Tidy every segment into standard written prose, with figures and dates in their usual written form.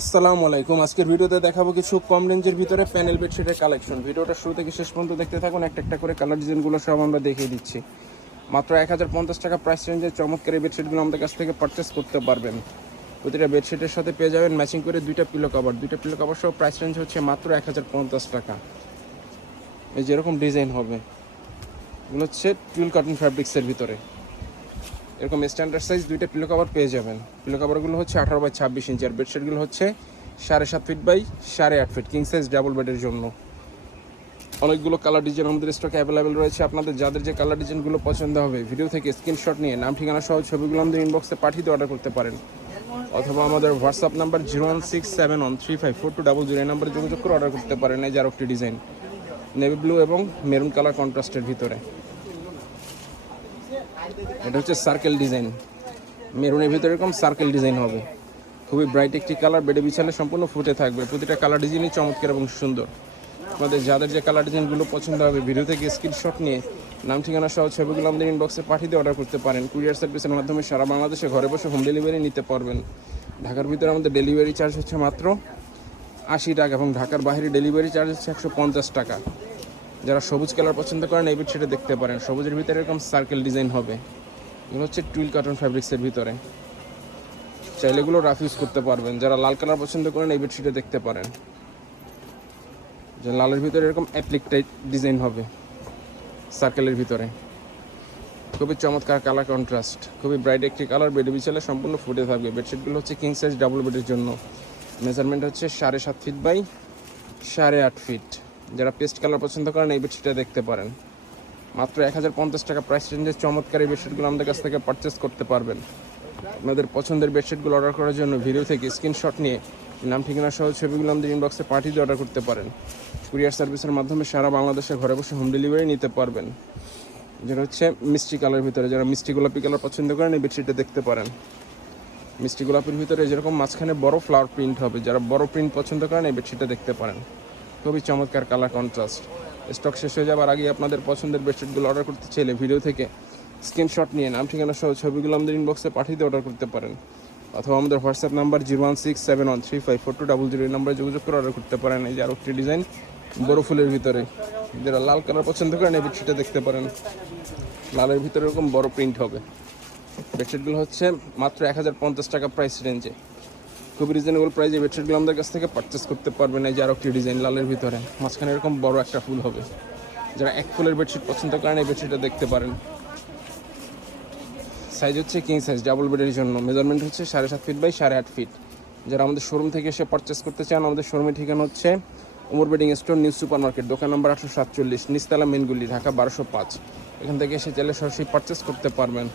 আসসালামু আলাইকুম। আজকের ভিডিওতে দেখাবো কিছু কম রেঞ্জের ভিতরে প্যানেল বেডশিটের কালেকশন। ভিডিওটা শুরু থেকে শেষ পর্যন্ত দেখতে থাকুন। একটা একটা করে কালার ডিজাইনগুলো সব আমরা দেখিয়ে দিচ্ছি। মাত্র 1050 টাকা প্রাইস রেঞ্জের চমৎকার এই বেডশিটগুলো আমাদের কাছ থেকে পারচেস করতে পারবেন। প্রতিটা বেডশিটের সাথে পেয়ে যাবেন ম্যাচিং করে দুইটা পিলো কভার সহ প্রাইস রেঞ্জ হচ্ছে মাত্র 1050 টাকা। এই যেরকম ডিজাইন হবে এগুলো হচ্ছে টুইল কটন ফ্যাব্রিক্সের ভিতরে। এরকম স্ট্যান্ডার্ড সাইজ দুইটা পিলো কভার পেয়ে যাবেন। পিলো কভারগুলো হচ্ছে 18x26 ইঞ্চি, আর বেডশিটগুলো হচ্ছে 7.5 feet by 8.5 feet king size double বেডের জন্য। অনেকগুলো কালার ডিজাইন আমাদের স্টকে অ্যাভেলেবেল রয়েছে। আপনাদের যাদের যে কালার ডিজাইনগুলো পছন্দ হবে ভিডিও থেকে স্ক্রিনশট নিয়ে নাম ঠিকানা সহ ছবিগুলো আমাদের ইনবক্সে পাঠিয়ে অর্ডার করতে পারেন, অথবা আমাদের হোয়াটসঅ্যাপ নাম্বার 01671354200 এই নাম্বারে যোগাযোগ করে অর্ডার করতে পারেন। এই যে আরও একটি ডিজাইন নেভি ব্লু এবং মেরুন কালার কন্ট্রাস্টের ভিতরে। এটা হচ্ছে সার্কেল ডিজাইন, মেরুনের ভিতরে এরকম সার্কেল ডিজাইন হবে। খুবই ব্রাইট একটি কালার, বেডে বিছালে সম্পূর্ণ ফুটে থাকবে। প্রতিটা কালার ডিজাইনই চমৎকার এবং সুন্দর। আপনাদের যাদের যে কালার ডিজাইনগুলো পছন্দ হবে ভিডিও থেকে স্ক্রিনশট নিয়ে নাম ঠিকানা সহ ছবিগুলো আমাদের ইনবক্সে পাঠিয়ে অর্ডার করতে পারেন। কুরিয়ার সার্ভিসের মাধ্যমে সারা বাংলাদেশে ঘরে বসে হোম ডেলিভারি নিতে পারবেন। ঢাকার ভিতরে আমাদের ডেলিভারি চার্জ হচ্ছে মাত্র 80 টাকা এবং ঢাকার বাইরে ডেলিভারি চার্জ হচ্ছে 150 টাকা। যারা সবুজ কালার পছন্দ করেন এই বেডশিটে দেখতে পারেন। সবুজের ভিতরে এরকম সার্কেল ডিজাইন হবে। এগুলো হচ্ছে টুইল কটন ফ্যাব্রিক্সের ভিতরে। চাইলে এগুলো রাফ ইউজ করতে পারবেন। যারা লাল কালার পছন্দ করেন এই বেডশিটে দেখতে পারেন। যে লালের ভিতরে এরকম অ্যাপ্লিক টাইপ ডিজাইন হবে সার্কেলের ভিতরে। খুবই চমৎকার কালার কন্ট্রাস্ট, খুবই ব্রাইট একটি কালার, বেডে বিছালে সম্পূর্ণ ফুটে থাকবে। বেডশিটগুলো হচ্ছে কিং সাইজ ডাবল বেডের জন্য। মেজারমেন্ট হচ্ছে 7.5 ফিট বাই 8.5 ফিট। যারা পেস্ট কালার পছন্দ করেন এই বেডশিটটা দেখতে পারেন। মাত্র 1050 টাকা প্রাইস রেঞ্জের চমৎকার এই বেডশিটগুলো আমাদের কাছ থেকে পারচেস করতে পারবেন। আপনাদের পছন্দের বেডশিটগুলো অর্ডার করার জন্য ভিডিও থেকে স্ক্রিনশট নিয়ে নাম ঠিকানা সহ ছবিগুলো আমাদের ইনবক্সে পাঠিয়ে অর্ডার করতে পারেন। কুরিয়ার সার্ভিসের মাধ্যমে সারা বাংলাদেশে ঘরে বসে হোম ডেলিভারি নিতে পারবেন। যেটা হচ্ছে মিষ্টি কালারের ভিতরে। যারা মিষ্টি গোলাপি কালার পছন্দ করেন এই বেডশিটটা দেখতে পারেন। মিষ্টি গোলাপির ভিতরে যেরকম মাঝখানে বড় ফ্লাওয়ার প্রিন্ট হবে। যারা বড় প্রিন্ট পছন্দ করেন এই বেডশিটটা দেখতে পারেন। খুবই চমৎকার কালার কন্ট্রাস্ট। স্টক শেষ হয়ে যাবার আগে আপনাদের পছন্দের বেডশিটগুলো অর্ডার করতে চাইলে ভিডিও থেকে স্ক্রিনশট নিয়ে নাম ঠিকানা সহ ছবিগুলো আমাদের ইনবক্সে পাঠিয়ে অর্ডার করতে পারেন, অথবা আমাদের হোয়াটসঅ্যাপ নাম্বার 01671354200 এই নাম্বারে যোগাযোগ করে অর্ডার করতে পারেন। এই যে আরও একটি ডিজাইন বড় ফুলের ভিতরে। যারা লাল কালার পছন্দ করেন এই বেডশিটটা দেখতে পারেন। লালের ভিতরে এরকম বড় প্রিন্ট হবে। বেডশিটগুলো হচ্ছে মাত্র 1050 টাকা প্রাইস রেঞ্জে। খুবই রিজনেবল প্রাইসে বেডশিটগুলো আমাদের কাছ থেকে পারচেস করতে পারবেন। এই যে আরও একটি ডিজাইন লালের ভিতরে, মাঝখানে এরকম বড় একটা ফুল হবে। যারা এক ফুলের বেডশিট পছন্দ করেন এই বেডশিটটা দেখতে পারেন। সাইজ হচ্ছে কিং সাইজ ডাবল বেডের জন্য। মেজারমেন্ট হচ্ছে 7.5 ফিট বাই 8.5 ফিট। যারা আমাদের শোরুম থেকে এসে পারচেস করতে চান আমাদের শোরুমের ঠিকানা হচ্ছে Umar bedding store, new super market, দোকান নম্বর 847, নিচতলা মেনগুলি, ঢাকা 1205। এখান থেকে এসে চাইলে সরাসরি পারচেস করতে পারবেন।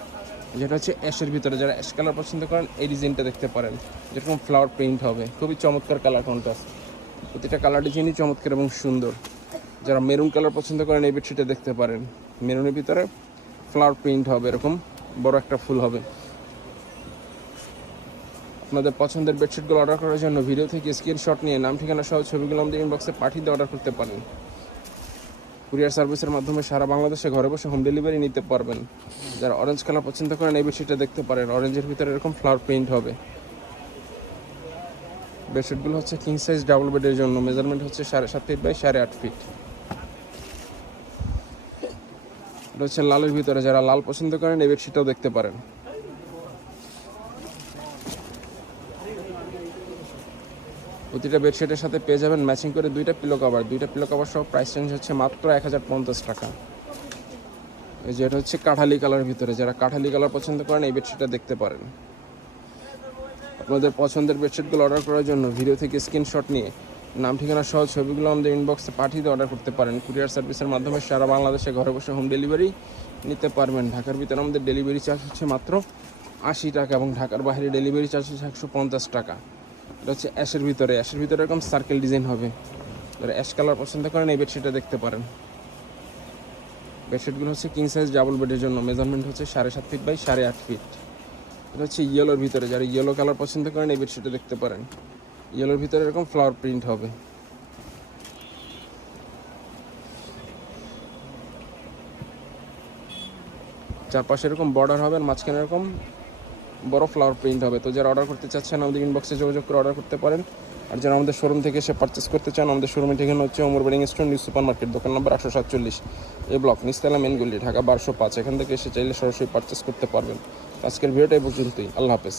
যেটা হচ্ছে অ্যাশের ভিতরে। যারা অ্যাশ কালার পছন্দ করেন এই ডিজাইনটা দেখতে পারেন। যেরকম ফ্লাওয়ার প্রিন্ট হবে, খুবই চমৎকার কালার কন্ট্রাস্ট। প্রতিটা কালার ডিজাইনই চমৎকার এবং সুন্দর। যারা মেরুন কালার পছন্দ করেন এই বেডশিটটা দেখতে পারেন। মেরুনের ভিতরে ফ্লাওয়ার প্রিন্ট হবে, এরকম বড় একটা ফুল হবে। আপনাদের পছন্দের বেডশিটগুলো অর্ডার করার জন্য ভিডিও থেকে স্ক্রিনশট নিয়ে নাম ঠিকানা সহ ছবিগুলো আমাদের ইনবক্সে পাঠিয়ে অর্ডার করতে পারেন। কুরিয়ার সার্ভিসের মাধ্যমে সারা বাংলাদেশে ঘরে বসে হোম ডেলিভারি নিতে পারবেন। যারা অরেঞ্জ কালার পছন্দ করেন এই বেডশিটটা দেখতে পারেন। অরেঞ্জের ভিতরে এরকম ফ্লাওয়ার প্রিন্ট হবে। বেডশিটগুলো হচ্ছে কিং সাইজ ডাবল বেডের জন্য। মেজারমেন্ট হচ্ছে 7.5 ফিট বাই 8.5 ফিট। এটা হচ্ছে লালের ভিতরে। যারা লাল পছন্দ করেন এই বেডশিটটাও দেখতে পারেন। প্রতিটা বেডশিটের সাথে পেয়ে যাবেন ম্যাচিং করে দুইটা পিলো কভার সহ প্রাইস রেঞ্জ হচ্ছে মাত্র 1050 টাকা। এই যে এটা হচ্ছে কাঠালি কালারের ভিতরে। যারা কাঠালি কালার পছন্দ করেন এই বেডশিটটা দেখতে পারেন। আপনাদের পছন্দের বেডশিটগুলো অর্ডার করার জন্য ভিডিও থেকে স্ক্রিনশট নিয়ে নাম ঠিকানা সহ ছবিগুলো আমাদের ইনবক্সে পাঠিয়ে অর্ডার করতে পারেন। কুরিয়ার সার্ভিসের মাধ্যমে সারা বাংলাদেশে ঘরে বসে হোম ডেলিভারি নিতে পারবেন। ঢাকার ভিতরে আমাদের ডেলিভারি চার্জ হচ্ছে মাত্র 80 টাকা এবং ঢাকার বাইরে ডেলিভারি চার্জ হচ্ছে 150 টাকা। এটা হচ্ছে অ্যাশের ভিতরে এরকম সার্কেল ডিজাইন হবে। যারা অ্যাশ কালার পছন্দ করেন এই বেডশিটটা দেখতে পারেন। বেডশিটগুলো হচ্ছে কিং সাইজ ডাবল বেডের জন্য। মেজারমেন্ট হচ্ছে 7.5 ফিট বাই 8.5 ফিট। এটা হচ্ছে ইয়েলোর ভিতরে। যারা ইয়েলো কালার পছন্দ করেন এই বেডশিটটা দেখতে পারেন। ইয়েলোর ভিতরে এরকম ফ্লাওয়ার প্রিন্ট হবে। চারপাশে এরকম বর্ডার হবে, মাঝখানে এরকম বড় ফ্লাওয়ার প্রিন্ট হবে। তো যারা অর্ডার করতে চাচ্ছেন আমাদের ইনবক্সে যোগাযোগ করে অর্ডার করতে পারেন। আর যারা আমাদের শোরুম থেকে এসে পারচেস করতে চান, আমাদের শোরুমের ঠিকানা হচ্ছে Omar bedding store new super market, দোকান নম্বর 847, এ ব্লক, নিচতলা মেন গলি, ঢাকা 1205। এখান থেকে এসে চাইলে সরাসরি পারচেস করতে পারবেন। আজকের ভিডিওটা এই পর্যন্তই। আল্লাহ হাফেজ।